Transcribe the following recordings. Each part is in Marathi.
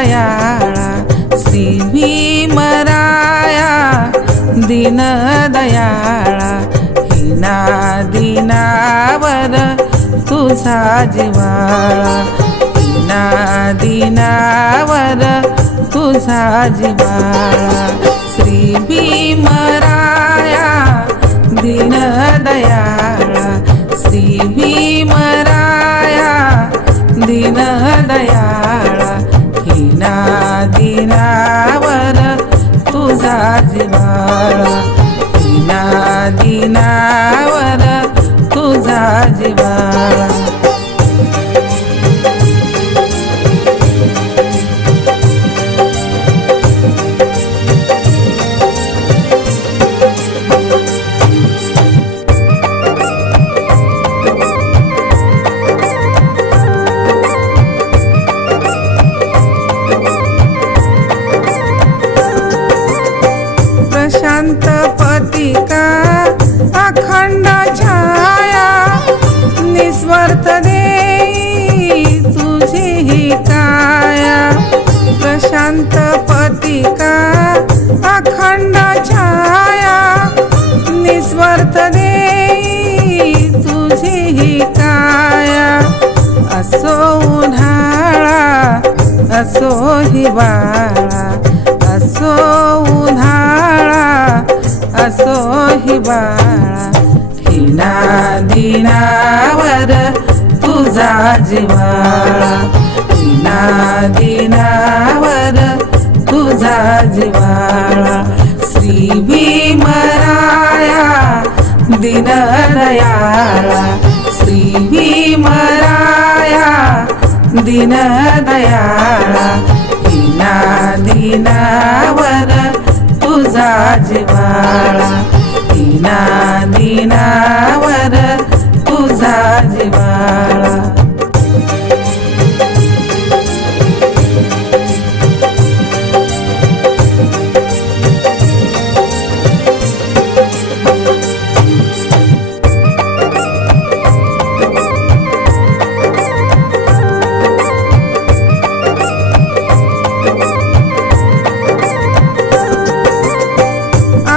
दयाळा श्री भीमराया दीन दयाळा हीना दीनावर तुझा जिव्हाळा हीना दीनावर तुझा जिव्हाळा श्री भीमराया दीन दयाळा श्री भीमराया दीन दयाळा हीना दीनावर तुझा जिव्हाळा हीना दीनावर तुझा जिव्हाळा शांत पतिका अखंड छाया निस्वार्थ देई तुझी ही काया प्रशांत पतिका अखंड छाया निस्वार्थ देई तुझी ही काया असो उन्हाळा असो हिवाळा असो उन्हाळा असो हिवाळा हीना दीनावर तुझा जिव्हाळा हीना दीनावर तुझा जिव्हाळा श्री भीमराया दीन दयाळा श्री भीमराया दीन दयाळा हीना दीनावर तुझा जिव्हाळा हीना दीनावर तुझा जिव्हाळा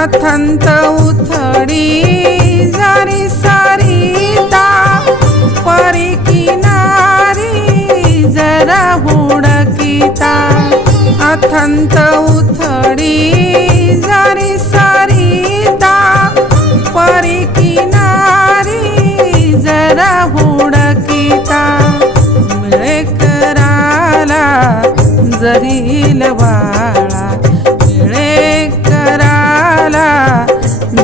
अथंत उथडी जारी सारिता परी किनारी जरा हुडकिता अथंत उथडी जारी सारिता परी किनारी जरा हुडकिता मिळे कराला जरी लवाळा मिळे कराला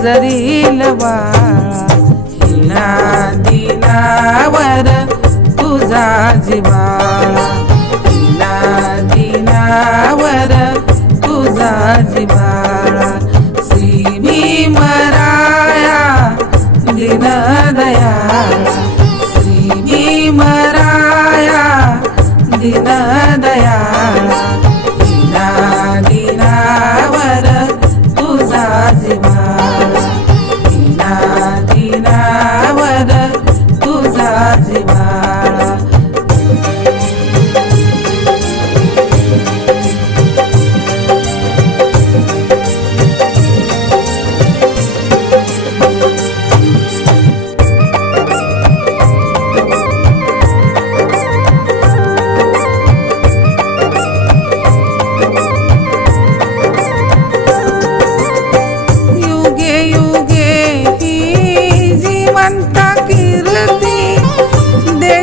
जरी लवाळा हीना दीनावर तुझा जिव्हाळा हीना दीनावर तुझा जिव्हाळा श्री भीमराया दीन दयाळा श्री भीमराया दीन दयाळा हीना दीनावर तुझा जिव्हाळा हीना दीनावर तुझा जिव्हाळा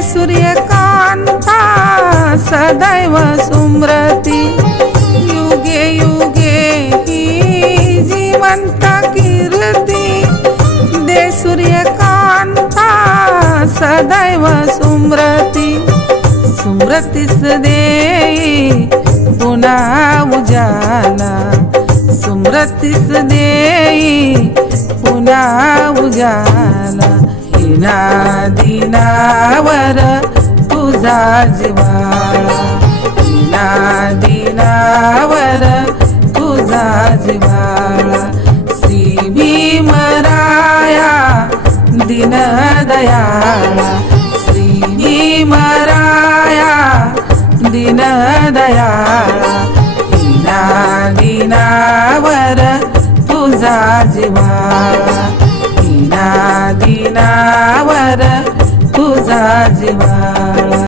सूर्यकांता सदैव सुम्रती युगे युगे ही जीवंत कीर्ती दे सूर्यकांता सदैव सुम्रती सुम्रतीस देई पुन्हा उजाला सुम्रतीस देई पुन्हा उजाला हीना दीनावर तुझा जिव्हाळा हीना दीनावर तुझा जिव्हाळा श्री भीमराया दीन दयाळा श्री भीमराया दीन दयाळा दीना